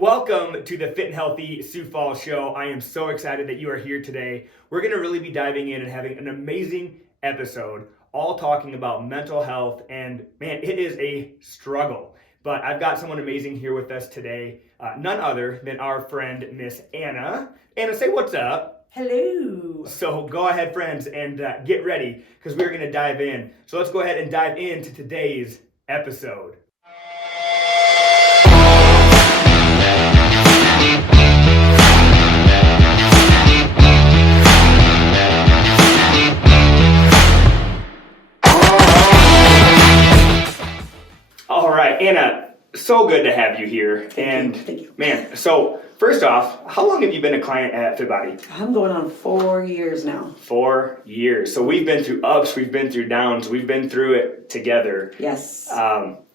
welcome to the Fit and Healthy Sioux Falls Show. I am so excited that you are here today. We're going to really be diving in and having an amazing episode, all talking about mental health. And man, it is a struggle. But I've got someone amazing here with us today, none other than our friend, Miss Anna. Anna, say what's up. Hello. So go ahead, friends, and get ready because we're going to dive in. So let's go ahead and dive into today's episode. All right, Anna, so good to have you here. Thank you. Man, so first off, how long have you been a client at Fit Body? I'm going on 4 years now. 4 years. So we've been through ups, we've been through downs, we've been through it together. Yes.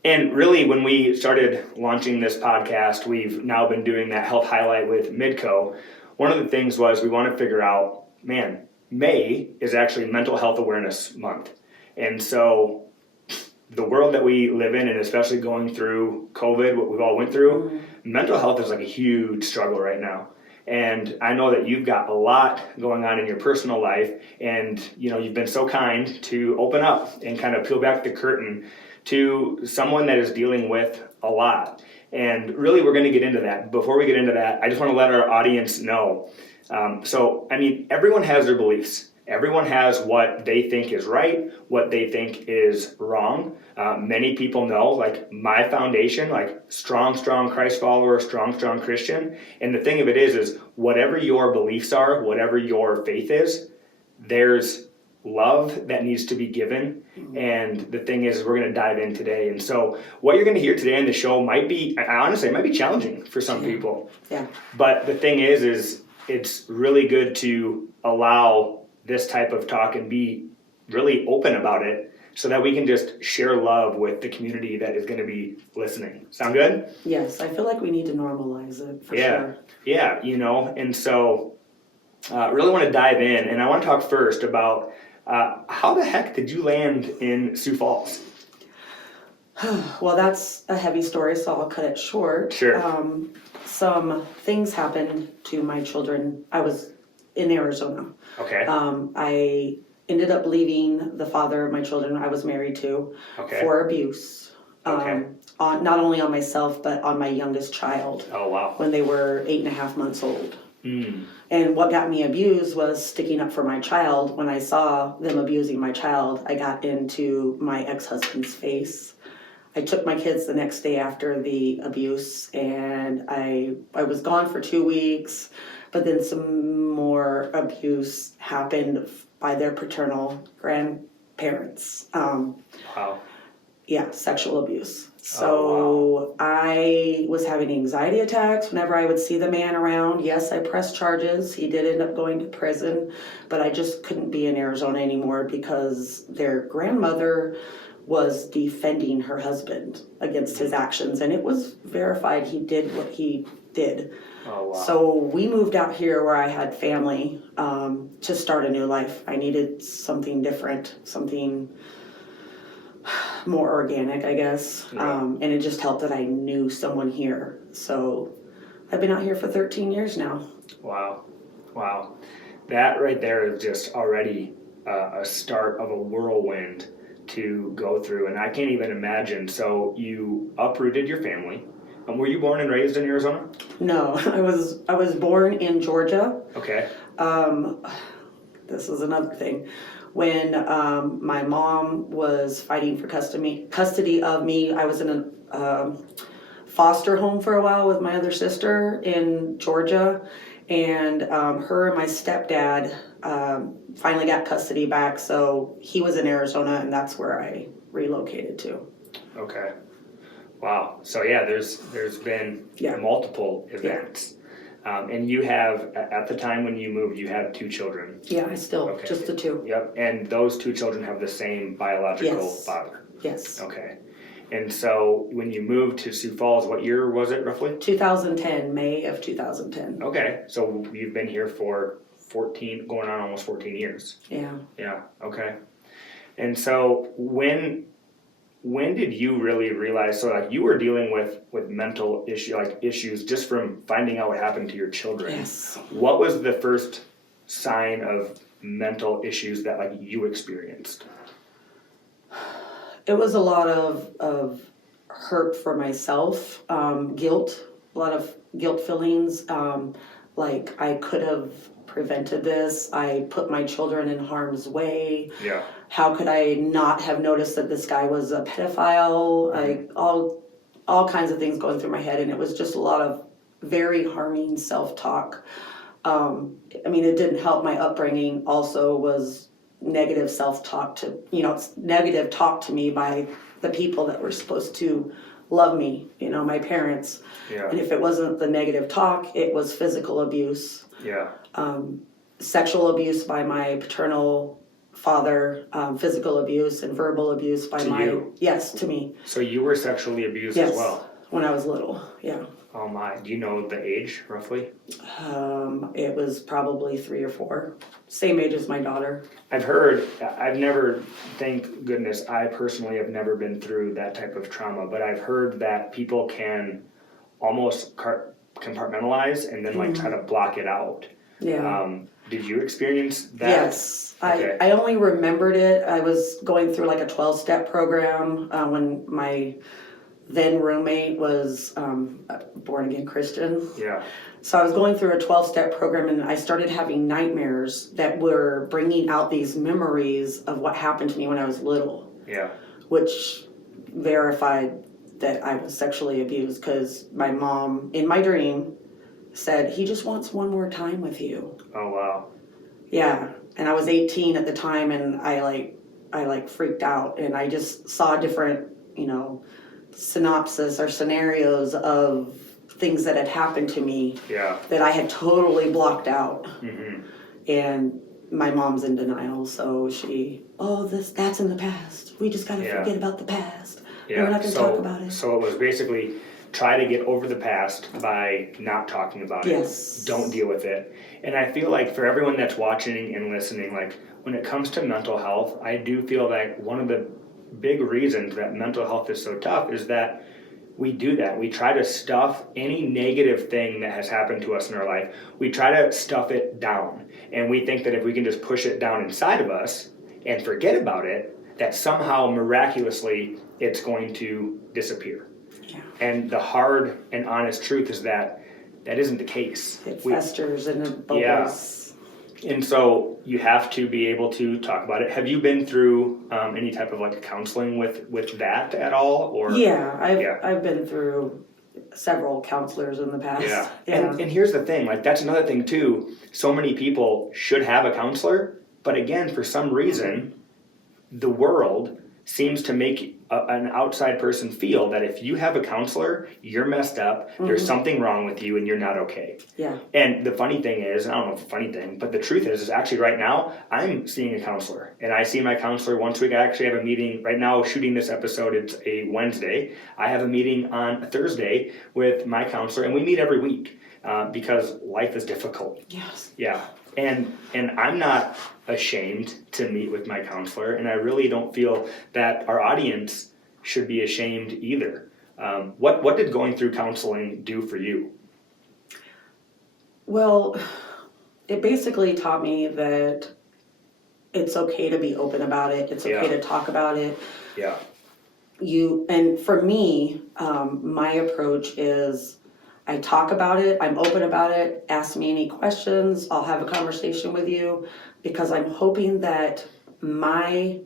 And really, when we started launching this podcast, we've now been doing that health highlight with Midco. One of the things was we want to figure out, man, May is actually Mental Health Awareness Month. And so the world that we live in, and especially going through COVID, what we've all went through, mental health is like a huge struggle right now. And I know that you've got a lot going on in your personal life, and you've been so kind to open up and kind of peel back the curtain to someone that is dealing with a lot. And really, we're going to get into that. Before we get into that, I just want to let our audience know. Everyone has their beliefs. Everyone has what they think is right, what they think is wrong. Many people know, like my foundation, like strong Christ follower, strong Christian. And the thing of it is whatever your beliefs are, whatever your faith is, there's love that needs to be given. And the thing is, we're going to dive in today. And so what you're going to hear today on the show might be, honestly, it might be challenging for some people. Yeah. But the thing is it's really good to allow this type of talk and be really open about it so that we can just share love with the community that is going to be listening. Sound good? Yes, I feel like we need to normalize it for sure. Yeah, and so really want to dive in, and I want to talk first about how the heck did you land in Sioux Falls? Well, that's a heavy story, so I'll cut it short. Sure. Some things happened to my children. I was in Arizona. Okay. I ended up leaving the father of my children I was married to for abuse. Okay. Not only on myself, but on my youngest child. Oh, wow. When they were 8.5 months old. Mm. And what got me abused was sticking up for my child. When I saw them abusing my child, I got into my ex-husband's face. I took my kids the next day after the abuse, and I was gone for 2 weeks, but then some more abuse happened by their paternal grandparents. Wow. Yeah, sexual abuse. So I was having anxiety attacks whenever I would see the man around. Yes, I pressed charges. He did end up going to prison, but I just couldn't be in Arizona anymore because their grandmother was defending her husband against his actions, and it was verified he did what he did. Oh, wow. So we moved out here where I had family to start a new life. I needed something different, something more organic, I guess. Yeah. And it just helped that I knew someone here. So I've been out here for 13 years now. Wow. That right there is just already a start of a whirlwind to go through, and I can't even imagine. So you uprooted your family. Were you born and raised in Arizona? No, I was born in Georgia. Okay. This is another thing. When my mom was fighting for custody of me, I was in a foster home for a while with my other sister in Georgia, and her and my stepdad finally got custody back, so he was in Arizona, and that's where I relocated to. Okay. Wow. So yeah, there's been multiple events. And you have, at the time when you moved, you have 2 children. Yeah, I still, just the 2. Yep. And those 2 children have the same biological father. Yes. Okay. And so when you moved to Sioux Falls, what year was it roughly? 2010, May of 2010. Okay. So you've been here for 14, going on almost 14 years. Yeah. Yeah. Okay. And so when when did you really realize, so like you were dealing with mental issues just from finding out what happened to your children. Yes. What was the first sign of mental issues that like you experienced? It was a lot of hurt for myself, guilt, a lot of guilt feelings, like I could have prevented this. I put my children in harm's way. Yeah. How could I not have noticed that this guy was a pedophile? All kinds of things going through my head, and it was just a lot of very harming self-talk. I mean, it didn't help. My upbringing also was negative self-talk negative talk to me by the people that were supposed to love me, my parents. Yeah. And if it wasn't the negative talk, it was physical abuse. Yeah. Sexual abuse by my paternal father, physical abuse and verbal abuse by yes, to me. So you were sexually abused Yes, as well? When I was little, yeah. Oh my, do you know the age roughly? It was probably 3 or 4, same age as my daughter. I've never, thank goodness, I personally have never been through that type of trauma, but I've heard that people can almost compartmentalize and then like try to block it out. Yeah. Did you experience that? Yes, Okay. I only remembered it. I was going through like a 12-step program when my then roommate was born again Christian. Yeah. So I was going through a 12-step program, and I started having nightmares that were bringing out these memories of what happened to me when I was little. Yeah. Which verified that I was sexually abused, because my mom, in my dream, said, he just wants one more time with you. Oh, wow. Yeah, and I was 18 at the time, and I freaked out, and I just saw different, synopsis or scenarios of things that had happened to me. Yeah. That I had totally blocked out. Mm-hmm. And my mom's in denial, so that's in the past. We just gotta forget about the past. Yeah. We're not gonna talk about it. So it was basically try to get over the past by not talking about it. Yes. Don't deal with it. And I feel like for everyone that's watching and listening, like when it comes to mental health, I do feel like one of the big reasons that mental health is so tough is that we do that. We try to stuff any negative thing that has happened to us in our life. We try to stuff it down. And we think that if we can just push it down inside of us and forget about it, that somehow miraculously it's going to disappear. Yeah. And the hard and honest truth is that isn't the case. It festers and it bubbles. Yeah. And so you have to be able to talk about it. Have you been through any type of like counseling with that at all? Or I've been through several counselors in the past. Yeah. Yeah. And here's the thing, like that's another thing too. So many people should have a counselor, but again, for some reason, the world seems to make an outside person feel that if you have a counselor, you're messed up, there's something wrong with you, and you're not okay. Yeah. And the funny thing is, I don't know if it's a funny thing, but the truth is actually right now, I'm seeing a counselor. And I see my counselor once a week. I actually have a meeting right now, shooting this episode, it's a Wednesday. I have a meeting on a Thursday with my counselor, and we meet every week because life is difficult. Yes. Yeah. And I'm not ashamed to meet with my counselor, and I really don't feel that our audience should be ashamed either. What did going through counseling do for you? Well, it basically taught me that it's okay to be open about it. It's okay to talk about it. Yeah. And for me, my approach is I talk about it, I'm open about it, ask me any questions, I'll have a conversation with you, because I'm hoping that my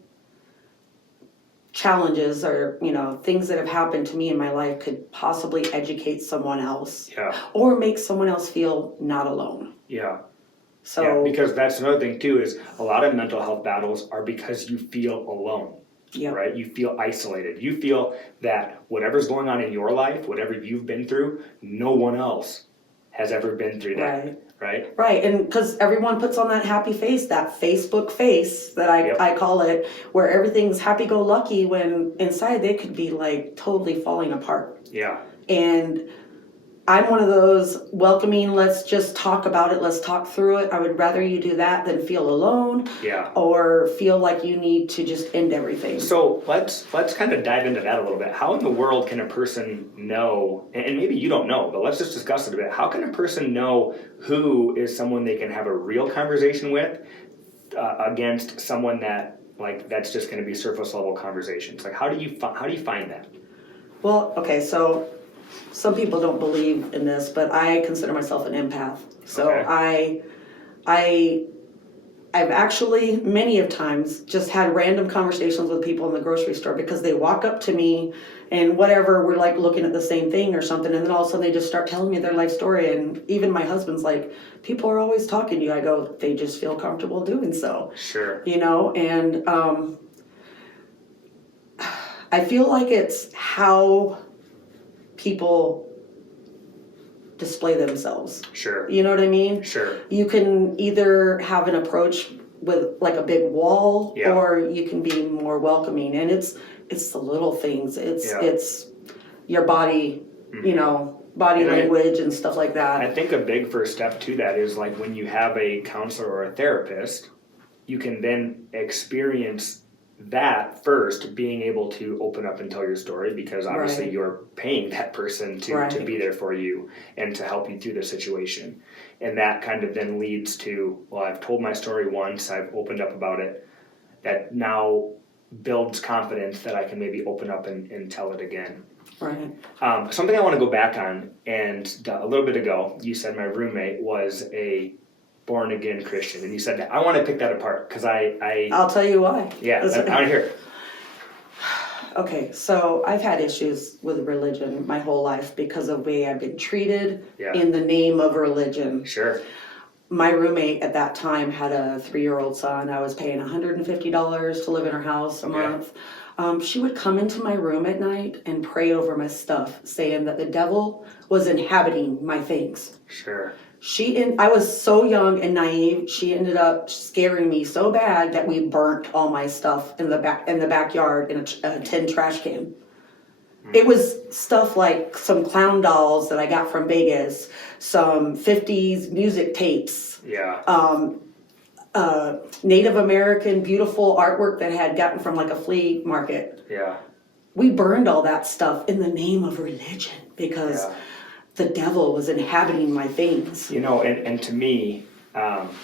challenges or, things that have happened to me in my life could possibly educate someone else. Yeah. Or make someone else feel not alone. Yeah. So yeah, because that's another thing too, is a lot of mental health battles are because you feel alone. Yep. Right? You feel isolated. You feel that whatever's going on in your life, whatever you've been through, no one else has ever been through that. Right? Right, and because everyone puts on that happy face, that Facebook face that I call it, where everything's happy-go-lucky when inside they could be like totally falling apart. Yeah. And I'm one of those welcoming, let's just talk about it, let's talk through it. I would rather you do that than feel alone. Yeah. Or feel like you need to just end everything. So let's kind of dive into that a little bit. How in the world can a person know, and maybe you don't know, but let's just discuss it a bit. How can a person know who is someone they can have a real conversation with against someone that that's just going to be surface level conversations? Like how do you find that? Well, okay, so some people don't believe in this, but I consider myself an empath. So Okay. I've actually many of times just had random conversations with people in the grocery store because they walk up to me and whatever, we're like looking at the same thing or something, and then all of a sudden they just start telling me their life story. And even my husband's like, people are always talking to you. I go, they just feel comfortable doing so. Sure. You know, and I feel like it's how people display themselves. Sure. You know what I mean? Sure. You can either have an approach with like a big wall, Yeah. or you can be more welcoming. And it's the little things. It's your body, you know, body language and stuff like that. I think a big first step to that is like when you have a counselor or a therapist, you can then experience that first, being able to open up and tell your story, because obviously Right. you're paying that person to Right. be there for you and to help you through the situation. And that kind of then leads to, well, I've told my story once, I've opened up about it, that now builds confidence that I can maybe open up and tell it again. Right. Something I want to go back on, and a little bit ago, you said my roommate was a born again Christian, and you said that. I want to pick that apart because I'll tell you why. I want to hear it. Okay, so I've had issues with religion my whole life because of the way I've been treated in the name of religion. Sure. My roommate at that time had a 3-year-old son. I was paying $150 to live in her house a month. She would come into my room at night and pray over my stuff, saying that the devil was inhabiting my things. Sure. I was so young and naive. She ended up scaring me so bad that we burnt all my stuff in the backyard in a tin trash can. It was stuff like some clown dolls that I got from Vegas, some 50s music tapes, Native American beautiful artwork that I had gotten from like a flea market. Yeah. We burned all that stuff in the name of religion because the devil was inhabiting my things. You know, and to me,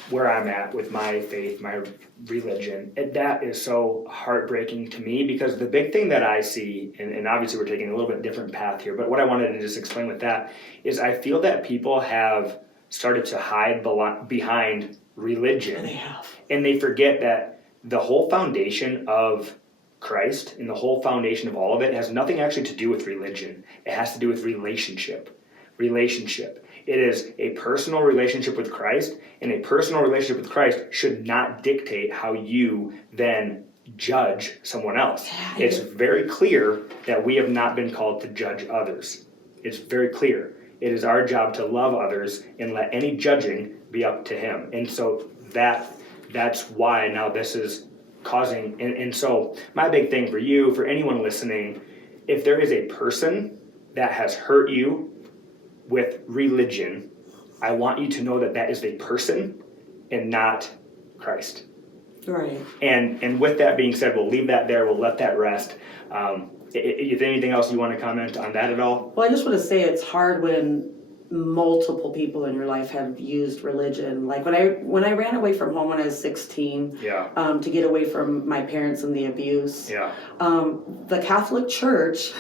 where I'm at with my faith, my religion, that is so heartbreaking to me, because the big thing that I see, and obviously we're taking a little bit different path here, but what I wanted to just explain with that is I feel that people have started to hide behind religion. They have. And they forget that the whole foundation of Christ and the whole foundation of all of it has nothing actually to do with religion. It has to do with relationship. It is a personal relationship with Christ, and a personal relationship with Christ should not dictate how you then judge someone else. It's very clear that we have not been called to judge others. It's very clear. It is our job to love others and let any judging be up to him. And so that's why now this is causing, and so my big thing for you, for anyone listening, if there is a person that has hurt you with religion, I want you to know that that is a person and not Christ. Right. And with that being said, we'll leave that there. We'll let that rest. If anything else you want to comment on that at all? Well, I just want to say it's hard when multiple people in your life have used religion. Like when I ran away from home when I was 16, to get away from my parents and the abuse. The Catholic Church.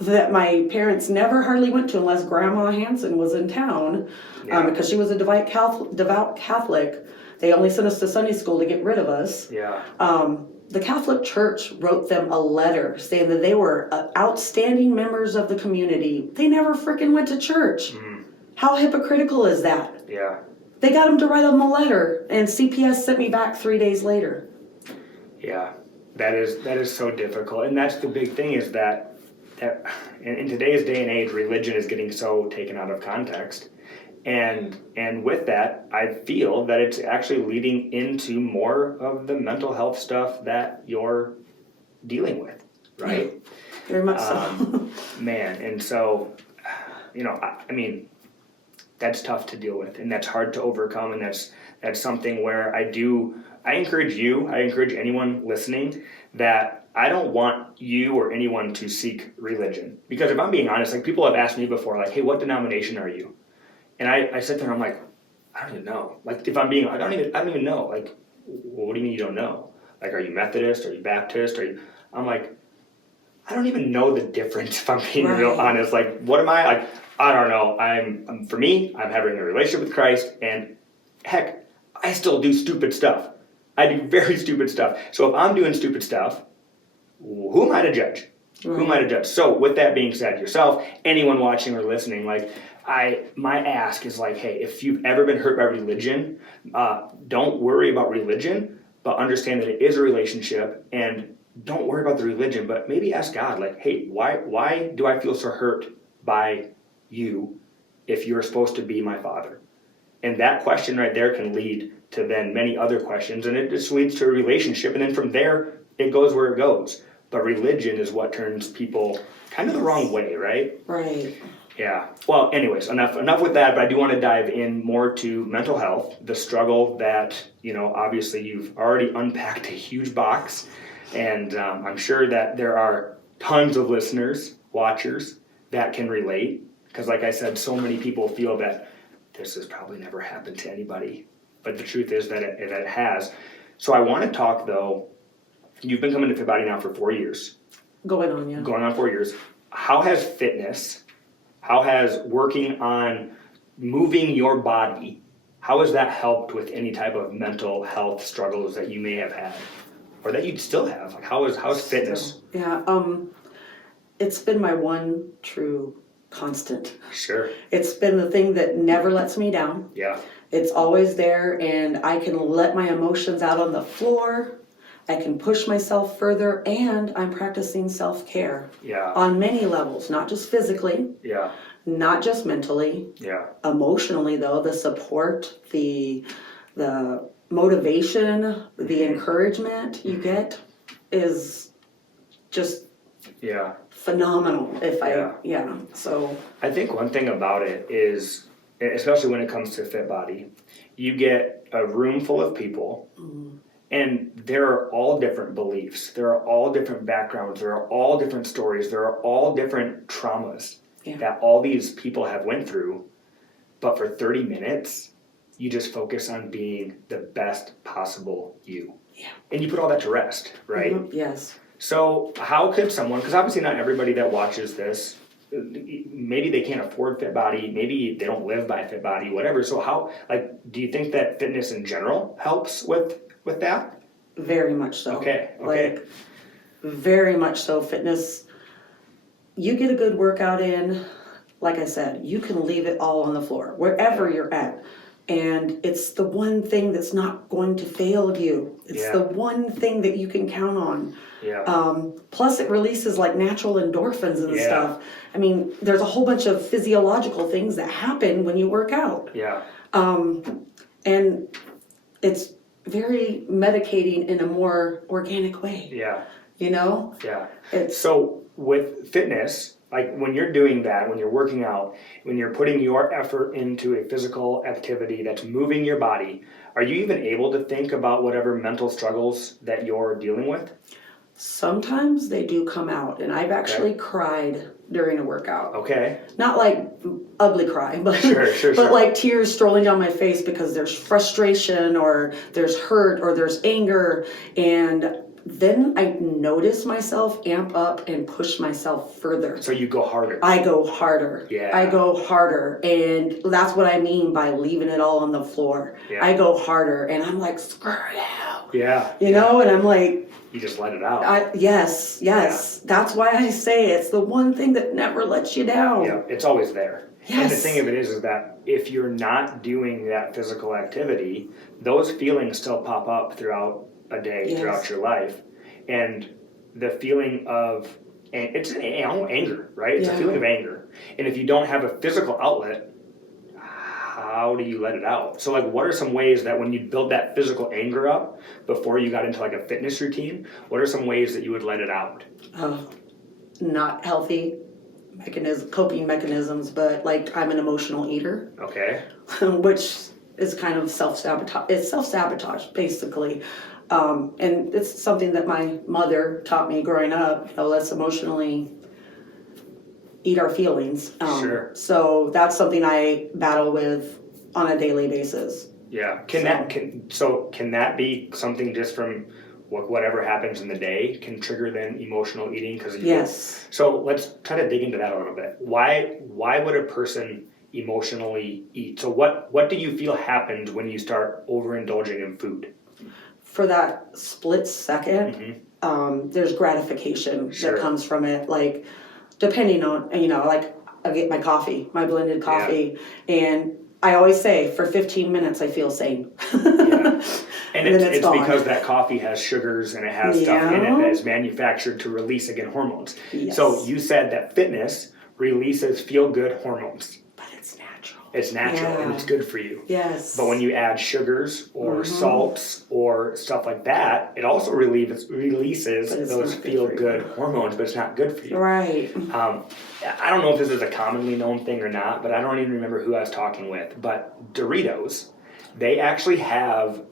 That my parents never hardly went to unless Grandma Hanson was in town, because she was a devout Catholic. They only sent us to Sunday school to get rid of us. The Catholic Church wrote them a letter saying that they were outstanding members of the community. They never freaking went to church. How hypocritical is that? They got them to write them a letter, and CPS sent me back 3 days later. That is so difficult, and that's the big thing, is that in today's day and age, religion is getting so taken out of context, and with that, I feel that it's actually leading into more of the mental health stuff that you're dealing with, right? Very much so. Man, and so I mean, that's tough to deal with, and that's hard to overcome, and that's something where I encourage anyone listening that I don't want you or anyone to seek religion. Because if I'm being honest, like people have asked me before, like, hey, what denomination are you? And I sit there and I'm like, I don't even know. Like if I'm being, I don't even know. Like, well, what do you mean you don't know? Like, are you Methodist? Are you Baptist? I'm like, I don't even know the difference if I'm being real honest. Like, what am I? Like, I don't know. For me, I'm having a relationship with Christ, and heck, I still do stupid stuff. I do very stupid stuff. So if I'm doing stupid stuff, who am I to judge? Right. Who am I to judge? So with that being said, yourself, anyone watching or listening, like my ask is like, hey, if you've ever been hurt by religion, don't worry about religion, but understand that it is a relationship, and don't worry about the religion, but maybe ask God, like, hey, why do I feel so hurt by you if you're supposed to be my father? And that question right there can lead to then many other questions, and it just leads to a relationship, and then from there, it goes where it goes. But religion is what turns people kind of the wrong way, right? Right. Yeah. Well, anyways, enough with that, but I do want to dive in more to mental health, the struggle that, obviously you've already unpacked a huge box, and I'm sure that there are tons of listeners, watchers, that can relate, because like I said, so many people feel that this has probably never happened to anybody, but the truth is that it has. So I want to talk, though, you've been coming to Fit Body now for 4 years. Going on 4 years. How has fitness, how has working on moving your body, how has that helped with any type of mental health struggles that you may have had, or that you'd still have? Like, how's fitness? It's been my one true constant. Sure. It's been the thing that never lets me down. Yeah. It's always there, and I can let my emotions out on the floor. I can push myself further, and I'm practicing self-care. Yeah. On many levels, not just physically. Yeah. Not just mentally. Yeah. Emotionally, though, the support, the motivation, the encouragement you get is just phenomenal. So I think one thing about it is, especially when it comes to Fit Body, you get a room full of people, and there are all different beliefs, there are all different backgrounds, there are all different stories, there are all different traumas that all these people have went through, but for 30 minutes, you just focus on being the best possible you. Yeah. And you put all that to rest, right? Mm-hmm. Yes. So how could someone, because obviously not everybody that watches this, maybe they can't afford Fit Body, maybe they don't live by Fit Body, whatever. So how, do you think that fitness in general helps with that? Very much so. Okay. Very much so. Fitness, you get a good workout in, like I said, you can leave it all on the floor, wherever you're at. And it's the one thing that's not going to fail you. It's the one thing that you can count on. Yeah. Plus it releases like natural endorphins and stuff. I mean, there's a whole bunch of physiological things that happen when you work out. Yeah. And it's very medicating in a more organic way. Yeah. Yeah. So with fitness, like when you're doing that, when you're working out, when you're putting your effort into a physical activity that's moving your body, are you even able to think about whatever mental struggles that you're dealing with? Sometimes they do come out, and I've actually cried during a workout. Okay. Not like ugly cry, but sure. Like tears strolling down my face because there's frustration or there's hurt or there's anger, and then I notice myself amp up and push myself further. So you go harder. I go harder. Yeah. I go harder, and that's what I mean by leaving it all on the floor. Yeah. I go harder, and I'm like, screw it out. Yeah. You know, and I'm like, you just let it out. Yes. Yeah. That's why I say it's the one thing that never lets you down. Yeah, it's always there. Yes. And the thing of it is that if you're not doing that physical activity, those feelings still pop up throughout a day, throughout your life. And the feeling of, it's anger, right? It's a feeling of anger. And if you don't have a physical outlet, how do you let it out? So like, what are some ways that when you build that physical anger up before you got into like a fitness routine, what are some ways that you would let it out? Not healthy coping mechanisms, but like I'm an emotional eater, Okay. which is kind of self-sabotage. It's self-sabotage, basically. And it's something that my mother taught me growing up. Let's emotionally eat our feelings. Sure. So that's something I battle with on a daily basis. Yeah. Can that be something just from whatever happens in the day can trigger then emotional eating? Yes. So let's try to dig into that a little bit. Why would a person emotionally eat? So what do you feel happens when you start overindulging in food? For that split second, there's gratification that comes from it. Like, depending on, like I get my coffee, my blended coffee, and I always say for 15 minutes I feel sane. And it's because that coffee has sugars and it has stuff in it that is manufactured to release, again, hormones. Yes. So you said that fitness releases feel-good hormones. But it's natural. It's natural and it's good for you. Yes. But when you add sugars or salts or stuff like that, it also releases those feel-good hormones, but it's not good for you. Right. I don't know if this is a commonly known thing or not, but I don't even remember who I was talking with. But Doritos, they actually have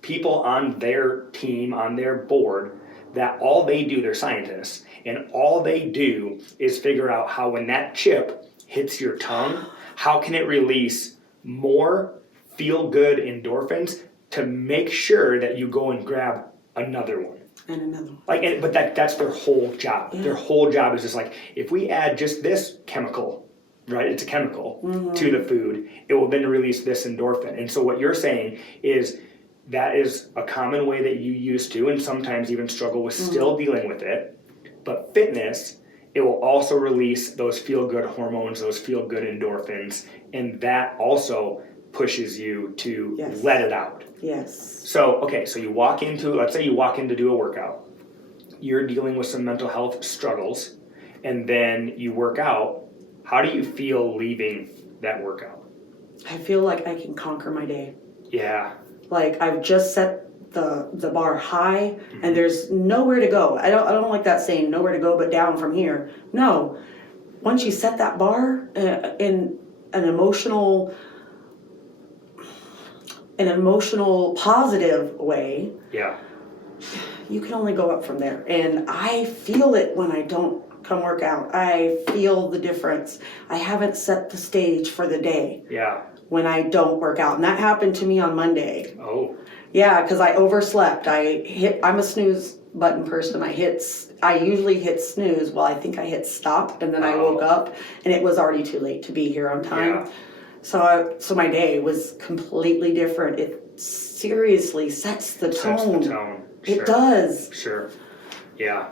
people on their team, on their board, that all they do, they're scientists, and all they do is figure out how when that chip hits your tongue, how can it release more feel-good endorphins to make sure that you go and grab another one. And another one. But that's their whole job. Yeah. Their whole job is just like, if we add just this chemical, right, it's a chemical, to the food, it will then release this endorphin. And so what you're saying is that is a common way that you used to, and sometimes even struggle with still dealing with it. But fitness, it will also release those feel-good hormones, those feel-good endorphins, and that also pushes you to let it out. Yes. So, okay, so let's say you walk in to do a workout. You're dealing with some mental health struggles, and then you work out. How do you feel leaving that workout? I feel like I can conquer my day. Yeah. Like I've just set the bar high, and there's nowhere to go. I don't like that saying, nowhere to go but down from here. No. Once you set that bar in an emotional positive way, you can only go up from there. And I feel it when I don't come work out. I feel the difference. I haven't set the stage for the day. Yeah. When I don't work out. And that happened to me on Monday. Oh. Yeah, because I overslept. I'm a snooze button person. I usually hit snooze. Well, I think I hit stop, and then I woke up and it was already too late to be here on time. Yeah. So my day was completely different. It seriously sets the tone. Sure. It does. Sure. Yeah.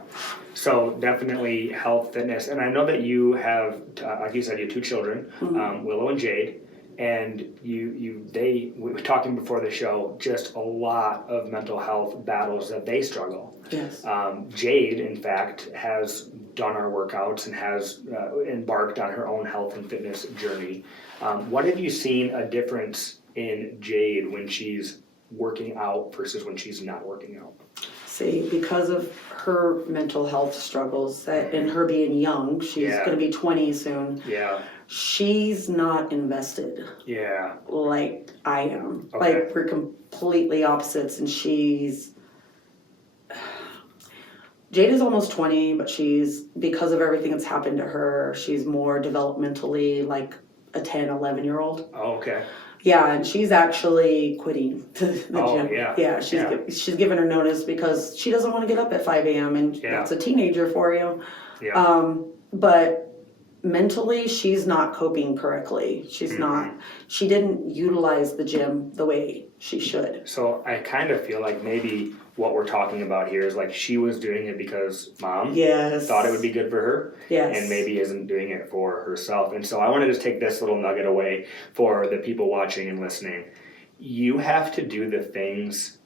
So definitely health, fitness. And I know that you have, like you said, you have 2 children, Willow and Jade. And we were talking before the show, just a lot of mental health battles that they struggle. Yes. Jade, in fact, has done our workouts and has embarked on her own health and fitness journey. What have you seen a difference in Jade when she's working out versus when she's not working out? See, because of her mental health struggles, and her being young, she's going to be 20 soon. Yeah. She's not invested. Yeah. Like I am. Okay. Like we're completely opposites, and Jade is almost 20, but because of everything that's happened to her, she's more developmentally like a 10, 11-year-old. Oh, okay. Yeah, and she's actually quitting the gym. Yeah, she's given her notice because she doesn't want to get up at 5 a.m. and that's a teenager for you. Yeah. But mentally, she's not coping correctly. She's not. She didn't utilize the gym the way she should. So I kind of feel like maybe what we're talking about here is like she was doing it because mom thought it would be good for her, and maybe isn't doing it for herself. And so I want to just take this little nugget away for the people watching and listening. You have to do the things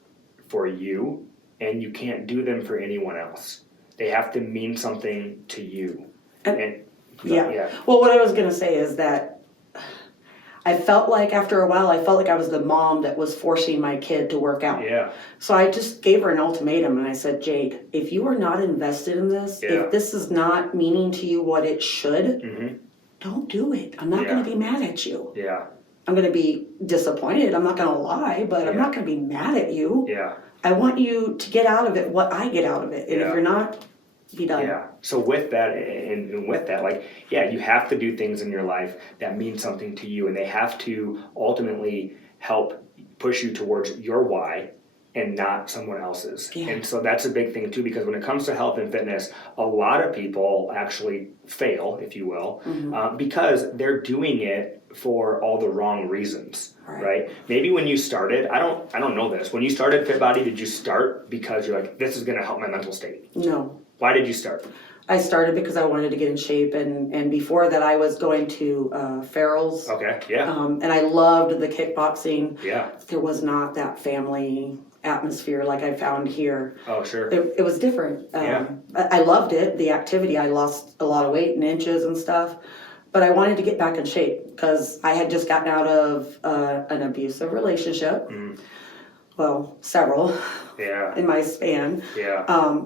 for you, and you can't do them for anyone else. They have to mean something to you. Well, what I was going to say is that I felt like after a while, I felt like I was the mom that was forcing my kid to work out. Yeah. So I just gave her an ultimatum and I said, Jade, if you are not invested in this, Yeah. if this is not meaning to you what it should, Mm-hmm. don't do it. I'm not going to be mad at you. Yeah. I'm going to be disappointed. I'm not going to lie, but I'm not going to be mad at you. Yeah. I want you to get out of it what I get out of it. And if you're not, be done. Yeah. So with that, and with that, like, yeah, you have to do things in your life that mean something to you, and they have to ultimately help push you towards your why and not someone else's. Yeah. And so that's a big thing too, because when it comes to health and fitness, a lot of people actually fail, if you will, because they're doing it for all the wrong reasons. Right? Maybe when you started, I don't know this. When you started Fit Body, did you start because you're like, this is going to help my mental state? No. Why did you start? I started because I wanted to get in shape, and before that I was going to Farrell's. Okay, yeah. And I loved the kickboxing. Yeah. There was not that family atmosphere like I found here. Oh, sure. It was different. Yeah. I loved it, the activity. I lost a lot of weight and inches and stuff. But I wanted to get back in shape because I had just gotten out of an abusive relationship. Well, several. Yeah. In my span. Yeah.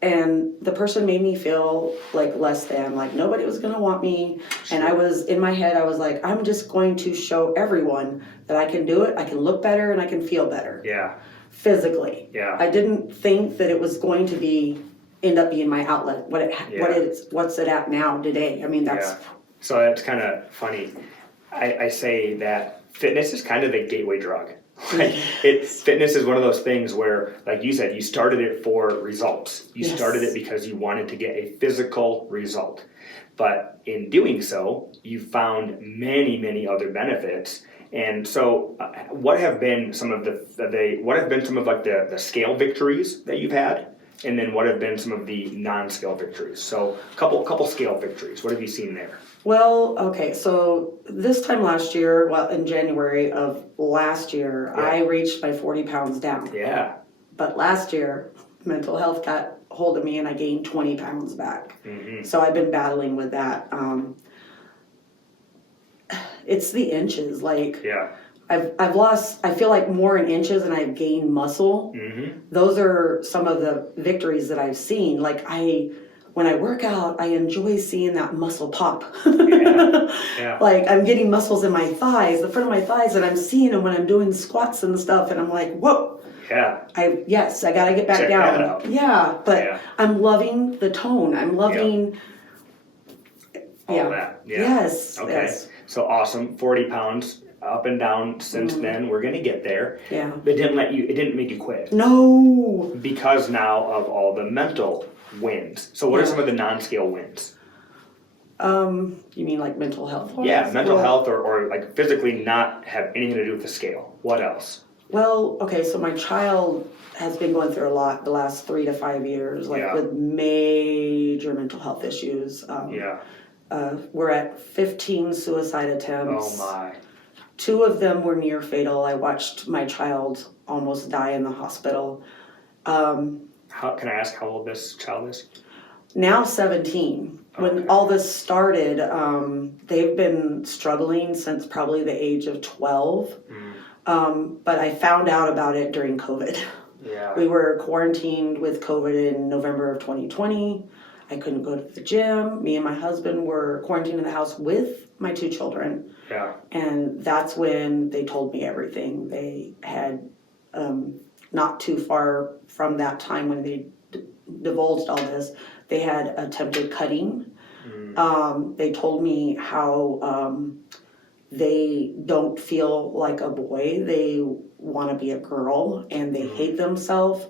And the person made me feel like less than, like nobody was going to want me. Sure. And I was, in my head, I was like, I'm just going to show everyone that I can do it, I can look better, and I can feel better. Yeah. Physically. Yeah. I didn't think that it was going to end up being my outlet. What's it at now today? I mean, that's... Yeah. So that's kind of funny. I say that fitness is kind of the gateway drug. Like fitness is one of those things where, like you said, you started it for results. You started it because you wanted to get a physical result. But in doing so, you found many, many other benefits. And so, what have been some of the scale victories that you've had? And then what have been some of the non-scale victories? So, couple scale victories. What have you seen there? Well, okay, so this time last year, in January of last year, I reached my 40 pounds down. Yeah. But last year, mental health got hold of me and I gained 20 pounds back. Mm-hmm. So I've been battling with that. It's the inches, like I've lost, I feel like more in inches and I've gained muscle. Mm-hmm. Those are some of the victories that I've seen. Like when I work out, I enjoy seeing that muscle pop. Like I'm getting muscles in my thighs, the front of my thighs, and I'm seeing them when I'm doing squats and stuff, and I'm like, whoa. Yeah. I gotta get back down. That out. Yeah, but I'm loving the tone. I'm loving all that. Yeah. Yes. Okay. Yes. So awesome. 40 pounds up and down since then. We're gonna get there. Yeah. It didn't make you quit. No. Because now of all the mental wins. So what are some of the non-scale wins? You mean like mental health? Yeah, mental health or like physically not have anything to do with the scale. What else? Well, okay, so my child has been going through a lot the last 3 to 5 years, like with major mental health issues. We're at 15 suicide attempts. Oh my. 2 of them were near fatal. I watched my child almost die in the hospital. Can I ask how old this child is? Now 17. When all this started, they've been struggling since probably the age of 12. But I found out about it during COVID. Yeah. We were quarantined with COVID in November of 2020. I couldn't go to the gym. Me and my husband were quarantined in the house with my 2 children. Yeah. And that's when they told me everything. They had, not too far from that time when they divulged all this, they had attempted cutting. They told me how they don't feel like a boy. They want to be a girl, and they hate themselves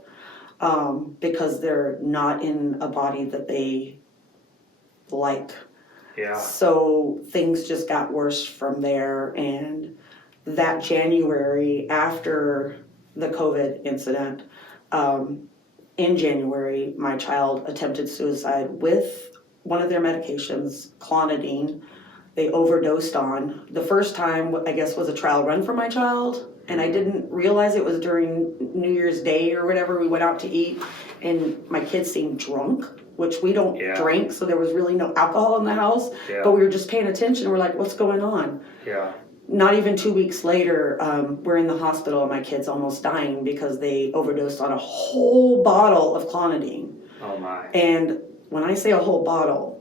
because they're not in a body that they like. Yeah. So things just got worse from there. And that January, after the COVID incident, in January, my child attempted suicide with one of their medications, clonidine. They overdosed on. The first time, I guess, was a trial run for my child, and I didn't realize it was during New Year's Day or whatever. We went out to eat, and my kids seemed drunk, which we don't drink, so there was really no alcohol in the house, but we were just paying attention. We're like, what's going on? Yeah. not even 2 weeks later, we're in the hospital and my kid's almost dying because they overdosed on a whole bottle of clonidine. Oh my. And when I say a whole bottle,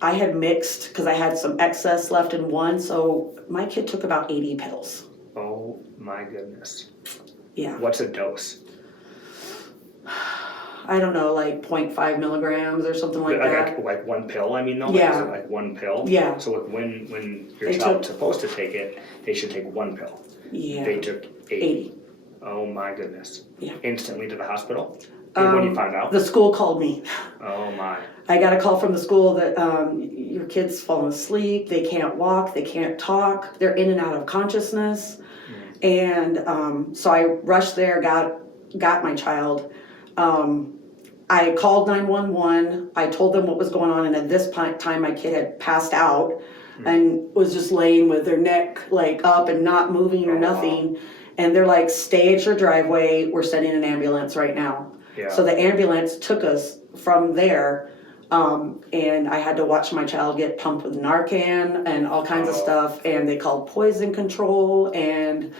I had mixed, because I had some excess left in one, so my kid took about 80 pills. Oh my goodness. Yeah. What's a dose? I don't know, like 0.5 milligrams or something like that. Like one pill, I mean, though? Yeah. Is it like one pill? Yeah. So when your They child's supposed to take it, they should take one pill. Yeah. They took 80. 80. Oh my goodness. Yeah. Instantly to the hospital? When you found out? The school called me. Oh my. I got a call from the school that your kid's fallen asleep, they can't walk, they can't talk, they're in and out of consciousness. And so I rushed there, got my child. I called 911, I told them what was going on, and at this time my kid had passed out and was just laying with their neck like up and not moving or nothing. And they're like, stay at your driveway, we're sending an ambulance right now. Yeah. So the ambulance took us from there, and I had to watch my child get pumped with Narcan and all kinds of stuff, and they called poison control, and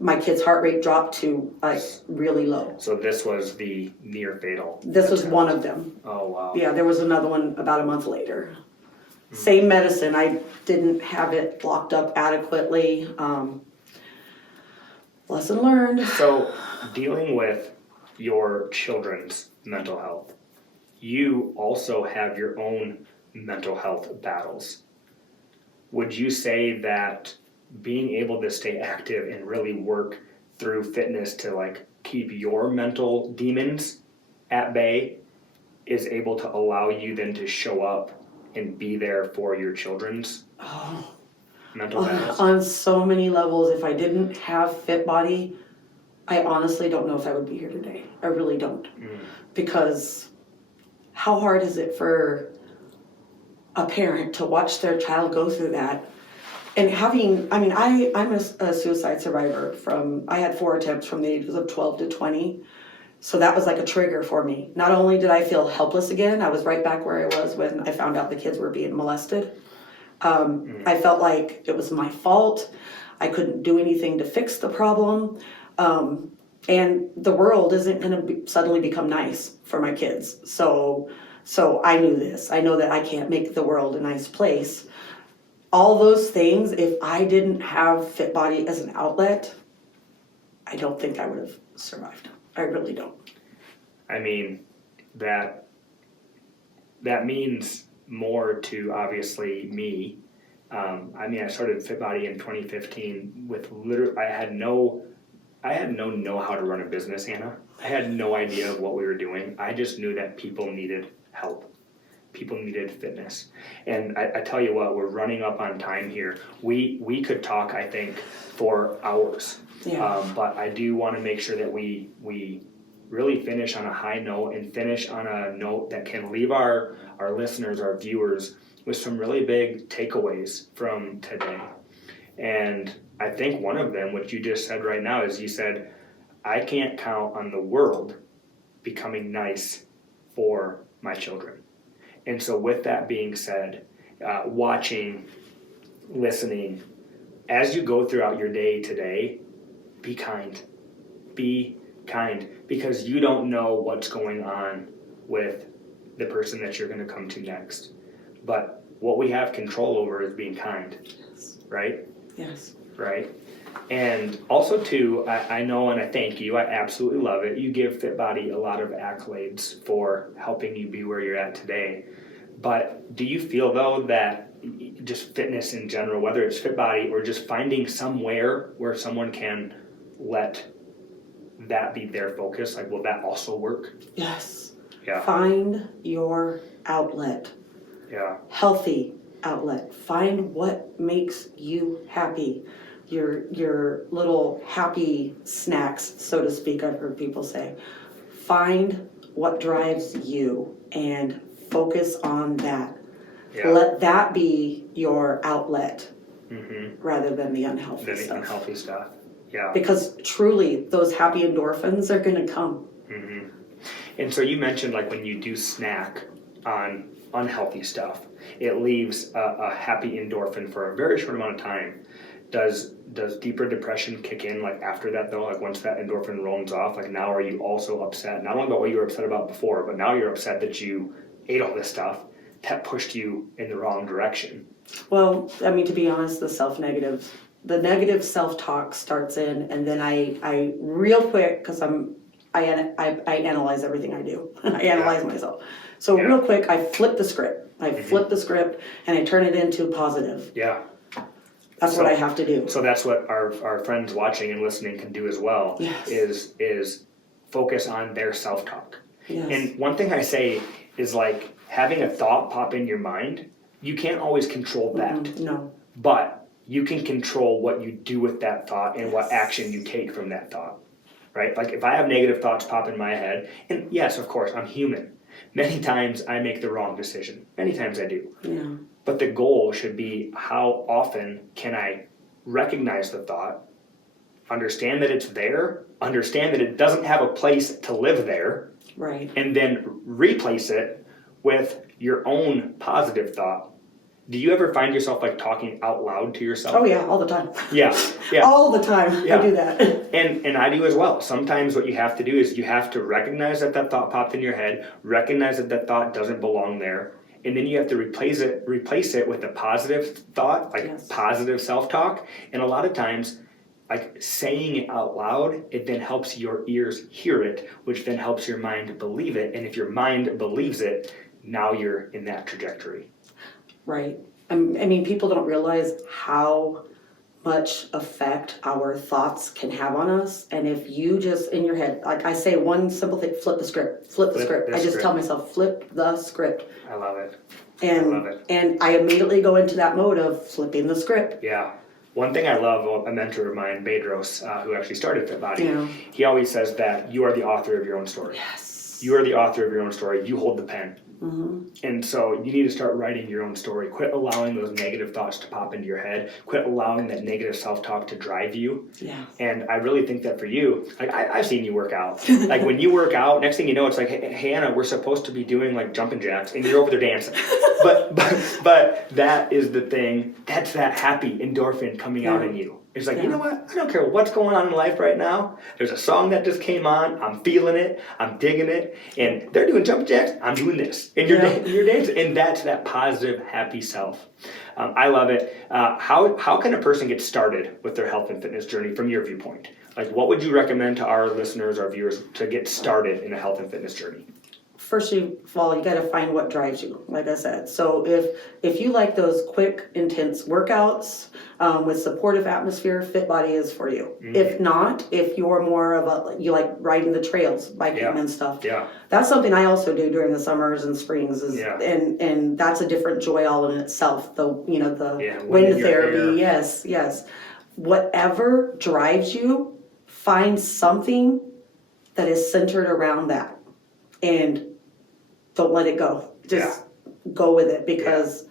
my kid's heart rate dropped to like really low. So this was the near fatal. This was one of them. Oh wow. Yeah, there was another one about a month later. Same medicine, I didn't have it locked up adequately. Lesson learned. So dealing with your children's mental health, you also have your own mental health battles. Would you say that being able to stay active and really work through fitness to like keep your mental demons at bay is able to allow you then to show up and be there for your children's mental battles? On so many levels, if I didn't have Fit Body, I honestly don't know if I would be here today. I really don't. Because how hard is it for a parent to watch their child go through that? And having, I mean, I'm a suicide survivor I had 4 attempts from the ages of 12 to 20. So that was like a trigger for me. Not only did I feel helpless again, I was right back where I was when I found out the kids were being molested. I felt like it was my fault. I couldn't do anything to fix the problem. And the world isn't going to suddenly become nice for my kids. So I knew this. I know that I can't make the world a nice place. All those things, if I didn't have Fit Body as an outlet, I don't think I would have survived. I really don't. I mean, that means more to obviously me. I mean, I started Fit Body in 2015 with I had no know-how to run a business, Hannah. I had no idea of what we were doing. I just knew that people needed help. People needed fitness. And I tell you what, we're running up on time here. We could talk, I think, for hours. Yeah. But I do want to make sure that we really finish on a high note and finish on a note that can leave our listeners, our viewers, with some really big takeaways from today. And I think one of them, what you just said right now, is you said, I can't count on the world becoming nice for my children. And so with that being said, watching, listening, as you go throughout your day today, be kind. Be kind, because you don't know what's going on with the person that you're going to come to next. But what we have control over is being kind, right? Yes. Right? And also too, I know and I thank you, I absolutely love it. You give Fit Body a lot of accolades for helping you be where you're at today. But do you feel though that just fitness in general, whether it's Fit Body or just finding somewhere where someone can let that be their focus, like will that also work? Yes. Yeah. Find your outlet. Yeah. Healthy outlet. Find what makes you happy. Your little happy snacks, so to speak, I've heard people say. Find what drives you and focus on that. Yeah. Let that be your outlet rather than the unhealthy stuff. The unhealthy stuff. Yeah. Because truly, those happy endorphins are going to come. And so you mentioned like when you do snack on unhealthy stuff. It leaves a happy endorphin for a very short amount of time. Does deeper depression kick in like after that though? Like once that endorphin runs off, like now are you also upset? Not only about what you were upset about before, but now you're upset that you ate all this stuff that pushed you in the wrong direction. Well, I mean, to be honest, the negative self-talk starts in, and then I real quick, because I analyze everything I do. I analyze myself. So real quick, I flip the script. Flip the script and I turn it into positive. Yeah. That's what I have to do. So that's what our friends watching and listening can do as well. Yes. Is focus on their self-talk. Yes. And one thing I say is like having a thought pop in your mind, you can't always control that. No. But you can control what you do with that thought and what action you take from that thought. Right? Like if I have negative thoughts pop in my head, and yes, of course, I'm human. Many times I make the wrong decision. Many times I do. Yeah. But the goal should be how often can I recognize the thought, understand that it's there, understand that it doesn't have a place to live there, Right. and then replace it with your own positive thought. Do you ever find yourself like talking out loud to yourself? Oh yeah, all the time. Yeah. All the time. Yeah. I do that. And I do as well. Sometimes what you have to do is you have to recognize that thought popped in your head, recognize that thought doesn't belong there, and then you have to replace it with a positive thought, like positive self-talk. And a lot of times, like saying it out loud, it then helps your ears hear it, which then helps your mind believe it. And if your mind believes it, now you're in that trajectory. Right. I mean, people don't realize how much effect our thoughts can have on us. And if you just, in your head, like I say one simple thing, flip the script. I just tell myself, flip the script. I love it. And I immediately go into that mode of flipping the script. Yeah. One thing I love, a mentor of mine, Bedros, who actually started Fit Body, he always says that you are the author of your own story. Yes. You are the author of your own story. You hold the pen. Mm-hmm. And so you need to start writing your own story. Quit allowing those negative thoughts to pop into your head. Quit allowing that negative self-talk to drive you. Yeah. And I really think that for you, like I've seen you work out. Like when you work out, next thing you know, it's like, hey Anna, we're supposed to be doing like jumping jacks, and you're over there dancing. But that is the thing. That's that happy endorphin coming out in you. It's like, you know what? I don't care what's going on in life right now. There's a song that just came on. I'm feeling it. I'm digging it. And they're doing jumping jacks. I'm doing this. And you're dancing. And that's that positive, happy self. I love it. How can a person get started with their health and fitness journey from your viewpoint? Like, what would you recommend to our listeners, our viewers, to get started in a health and fitness journey? First of all, you got to find what drives you, like I said. So if you like those quick, intense workouts with supportive atmosphere, Fit Body is for you. Mm-hmm. If not, if you're more of you like riding the trails, biking and stuff. Yeah. That's something I also do during the summers and springs. And that's a different joy all in itself. The wind therapy. Yes. Whatever drives you, find something that is centered around that. And don't let it go. Just go with it because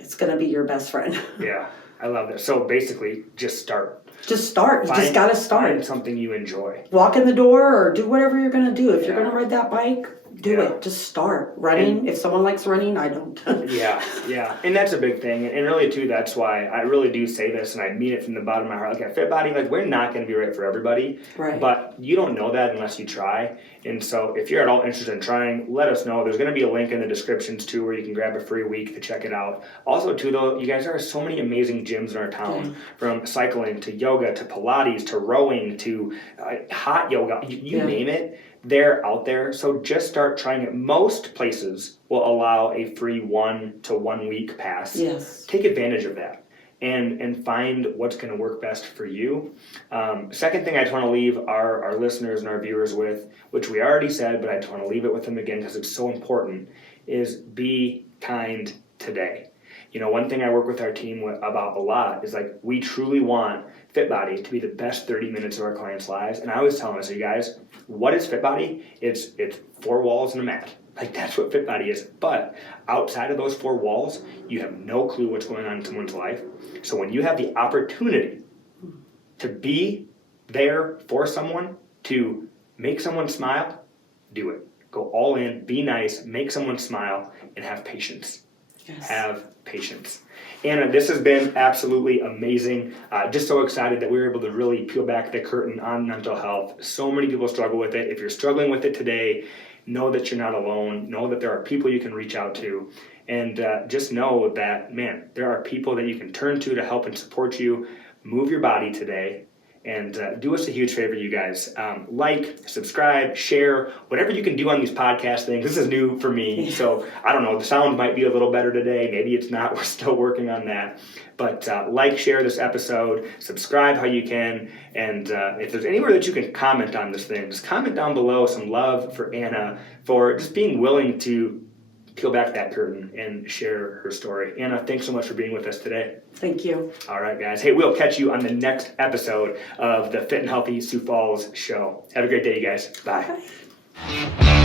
it's going to be your best friend. Yeah, I love that. So basically, just start. Just start. You just got to start. Find something you enjoy. Walk in the door or do whatever you're going to do. If you're going to ride that bike, do it. Just start. Running. If someone likes running, I don't. Yeah. And that's a big thing. And really, too, that's why I really do say this, and I mean it from the bottom of my heart. Like at Fit Body, like we're not going to be right for everybody. Right. But you don't know that unless you try. And so if you're at all interested in trying, let us know. There's going to be a link in the descriptions, too, where you can grab a free week to check it out. Also, too, though, you guys, there are so many amazing gyms in our town, from cycling to yoga to Pilates to rowing to hot yoga. You name it. They're out there, so just start trying it. Most places will allow a free 1 to 1 week pass. Yes. Take advantage of that and find what's going to work best for you. Second thing I just want to leave our listeners and our viewers with, which we already said, but I just want to leave it with them again because it's so important, is be kind today. You know, one thing I work with our team about a lot is like we truly want Fit Body to be the best 30 minutes of our clients' lives. And I always tell them, I say, guys, what is Fit Body? It's 4 walls and a mat. Like that's what Fit Body is. But outside of those 4 walls, you have no clue what's going on in someone's life. So when you have the opportunity to be there for someone, to make someone smile, do it. Go all in, be nice, make someone smile, and have patience. Yes. Have patience. Anna, this has been absolutely amazing. Just so excited that we were able to really peel back the curtain on mental health. So many people struggle with it. If you're struggling with it today, know that you're not alone. Know that there are people you can reach out to. And just know that, man, there are people that you can turn to help and support you. Move your body today. And do us a huge favor, you guys. Like, subscribe, share, whatever you can do on these podcast things. This is new for me, so I don't know. The sound might be a little better today. Maybe it's not. We're still working on that. But like, share this episode, subscribe how you can, and if there's anywhere that you can comment on this thing, just comment down below some love for Anna for just being willing to peel back that curtain and share her story. Anna, thanks so much for being with us today. Thank you. All right, guys. Hey, we'll catch you on the next episode of the Fit and Healthy Sioux Falls show. Have a great day, you guys. Bye. Bye.